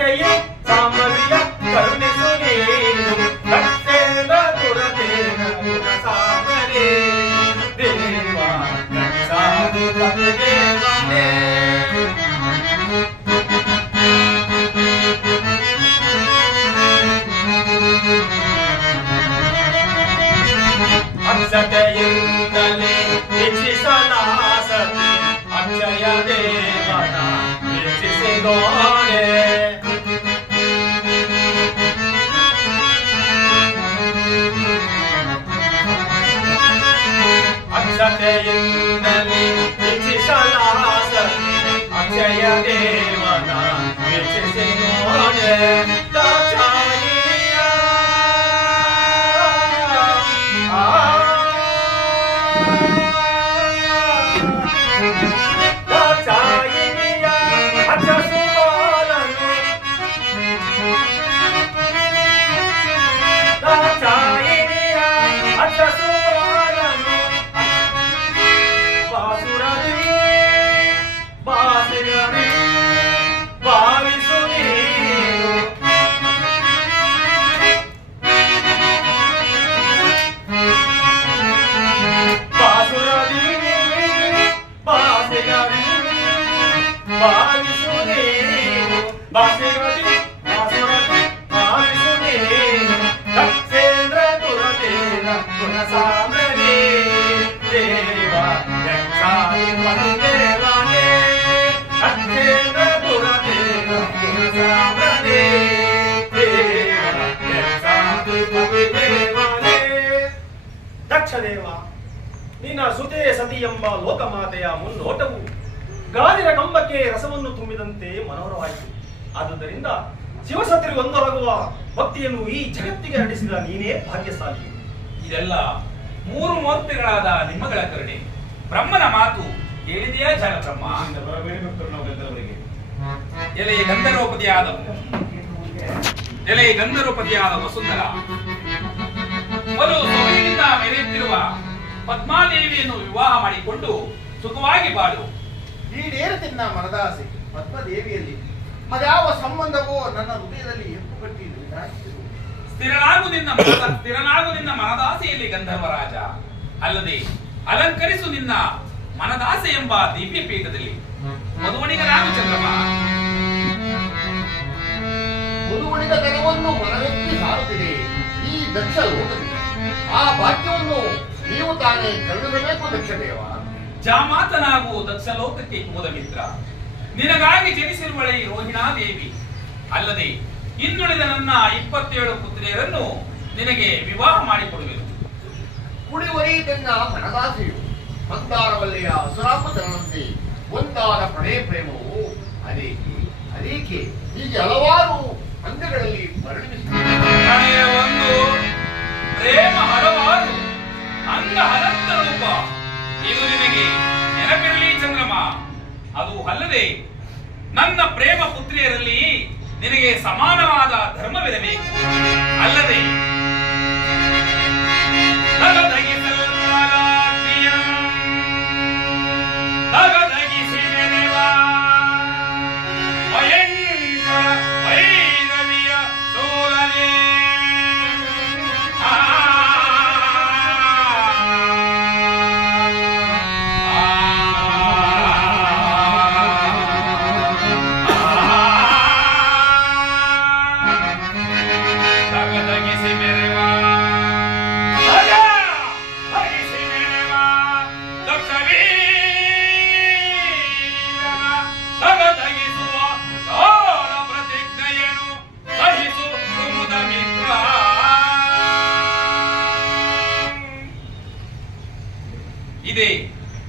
ದಕ್ಷತೆಯು ಸಾಮರಿಯ ಕರುಣಿಸು ನೀನು ದಕ್ಷೇಂದ್ರ ದುರದೇನ ಗುಣ ಸಾಮರೇ ದೇವ ದಕ್ಷಾದಿ ಪತಿದೇವನೇ ಅಕ್ಷತೆಯಿಂದಲೇ ಹೆಚ್ಚಿಸಲಾಸತಿ ಅಕ್ಷಯ ದೇವನ ಹೆಚ್ಚಿಸಿದೋಣೆ ಅಕ್ಷತೆಯಿಂದಲೇ ಹೆಚ್ಚಿಸಲಾಸತಿ ಅಕ್ಷಯ ದೇವನ ಹೆಚ್ಚಿಸಿದೋಣೆ ದಕ್ಷದೇವ, ನಿನ್ನ ಸುತೆ ಸತಿ ಎಂಬ ಲೋಕಮಾತೆಯ ಮುನ್ನೋಟವು ಗಾದಿನ ಕಂಬಕ್ಕೆ ರಸವನ್ನು ತುಂಬಿದಂತೆ ಮನೋಹರವಾಯಿತು. ಆದುದರಿಂದ ಶಿವಸತ್ರಿ ಒಂದಾಗುವ ಭಕ್ತಿಯನ್ನು ಈ ಜಗತ್ತಿಗೆ ನಡೆಸಿದ ನೀನೇ ಭಾಗ್ಯಶಾಲಿ. ಇದೆಲ್ಲ ಮೂರು ಮೂರ್ತಿಗಳಾದ ನಿಮ್ಮಗಳ ಕರುಣೆ. ಬ್ರಹ್ಮನ ಮಾತು ಕೇಳಿದೆಯಾ ಜಾಣ ಬ್ರಹ್ಮ? ಎಲೆ ಗಂಧರ್ವಪತಿಯಾದ ವಸುಂಧರ, ಬಲು ಸೊಗಸಿನಿಂದ ಮೆರೆಯುತ್ತಿರುವ ಪದ್ಮಾದೇವಿಯನ್ನು ವಿವಾಹ ಮಾಡಿಕೊಂಡು ಸುಖವಾಗಿ ಬಾಳು. ಈಡೇರುತ್ತಿನ ಮನದಾಸೆ ಪದ್ಮದೇವಿಯಲ್ಲಿ ಅದ್ಯಾವ ಸಂಬಂಧವೋ ನನ್ನ ಹೃದಯದಲ್ಲಿ ಎಪ್ಪು ಕಟ್ಟಿ ಸ್ಥಿರನಾಗು ನಿನ್ನ ಮನದಾಸೆಯಲ್ಲಿ ಗಂಧರ್ವರಾಜ. ಅಲ್ಲದೆ ಅಲಂಕರಿಸು ನಿನ್ನ ಮನದಾಸೆ ಎಂಬ ದಿವ್ಯ ಪೀಠದಲ್ಲಿ. ಮಧುವಣಿಗನಾಗು ಚಂದ್ರಮ. ಮಧುವಣಿಗ ದನವನ್ನು ಮನವೆತ್ತಿ ಸಾರುತ್ತಿದೆ ಈ ದಕ್ಷ ಲೋಕದಲ್ಲಿ. ಆ ಭಾಗ್ಯವನ್ನು ನೀವು ತಾನೇ ಕರುಣಿಸಬೇಕು ದಕ್ಷದೇವ. ಜಾಮಾತನಾಗು ದಕ್ಷ ಲೋಕಕ್ಕೆ ಹೋದ ಮಿತ್ರ. ನಿನಗಾಗಿ ಜನಿಸಿರುವಳೆ ರೋಹಿಣಾದೇವಿ. ಅಲ್ಲದೆ ಇನ್ನುಳಿದ ನನ್ನ 27 ಪುತ್ರಿಯರನ್ನು ನಿನಗೆ ವಿವಾಹ ಮಾಡಿಕೊಡುವೆನು. ಕುಡಿವರಿಯದನ್ನ ಮನದಾಸೆಯು ಮಂದಾರವಲ್ಲೆಯ ಅಸುರಾಪತನಂತೆ ಒಂದಾದ ಪ್ರಣಯ ಪ್ರೇಮವು ಅದೇಕೆ ಹೀಗೆ ಹಲವಾರು ಅಂಗಗಳಲ್ಲಿ ಪರಿಣಮಿಸುತ್ತದೆ. ಪ್ರಣಯ ಒಂದು, ಪ್ರೇಮ ಹಲವಾರು, ಅಂಗ ಅನಂತ ರೂಪ. ಇದು ನಿನಗೆ ನೆನಪಿರಲಿ ಚಂದ್ರಮ. ಅದು ಅಲ್ಲದೆ ನನ್ನ ಪ್ರೇಮ ಪುತ್ರಿಯರಲ್ಲಿ ನಿನಗೆ ಸಮಾನವಾದ ಧರ್ಮವಿರಬೇಕು. ಅಲ್ಲದೆ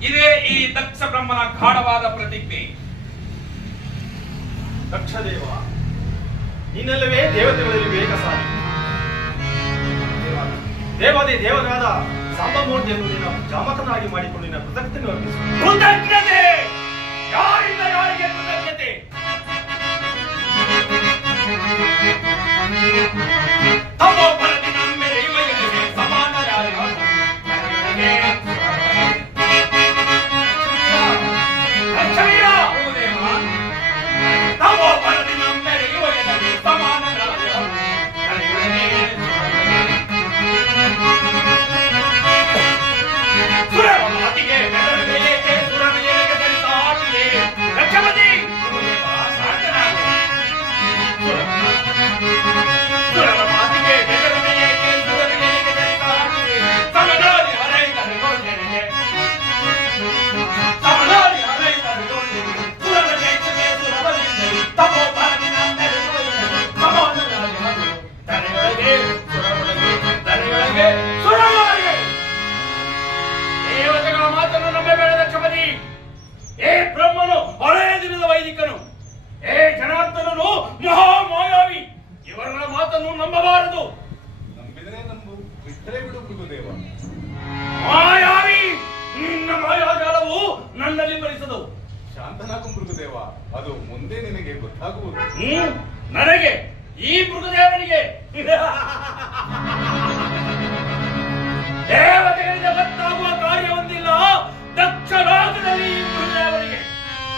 ಇದೇ ಈ ದಕ್ಷ ಬ್ರಹ್ಮನ ಗಾಢವಾದ ಪ್ರತಿಜ್ಞೆ. ದಕ್ಷದೇವ, ನೀನಲ್ಲವೇ ದೇವತೆಗಳಲ್ಲಿ ವೇಗಸಾಲಿ. ದೇವಾದಿ ದೇವನಾದ ಸಾಂಬಮೂರ್ತಿಯನ್ನು ನಿನ್ನ ಜಾಮಕನಾಗಿ ಮಾಡಿಕೊಂಡು ನಿನ್ನ ಕೃತಜ್ಞತೆ ಅರ್ಪಿಸು. ಕೃತಜ್ಞತೆ ಯಾರಿಂದ ಯಾರಿಗೆ ಕೃತಜ್ಞತೆ? ತಮೋಬಲದಿ ನಮ್ಮೆರೆಯುವ ಸಮಾನರಾದ ತಮೋಬಲದಿ ನಮ್ಮೆರೆಯುವ ಬಿಡು ಮೃಗುದೇವ. ಮಾಯಾವಿ, ನಿನ್ನ ಮಾಯಾಜಾಲವು ನನ್ನಲ್ಲಿ ಬರಿಸದು. ಶಾಂತನಾಗು ಮೃಗುದೇವ, ಅದು ಮುಂದೆ ನಿನಗೆ ಗೊತ್ತಾಗುವುದು. ನನಗೆ, ಈ ಮೃಗದೇವನಿಗೆ ದೇವತೆಗಳಿಗೆ ಗೊತ್ತಾಗುವ ಕಾರ್ಯವೊಂದಿಲ್ಲ. ದಕ್ಷ ಲೋಕದಲ್ಲಿ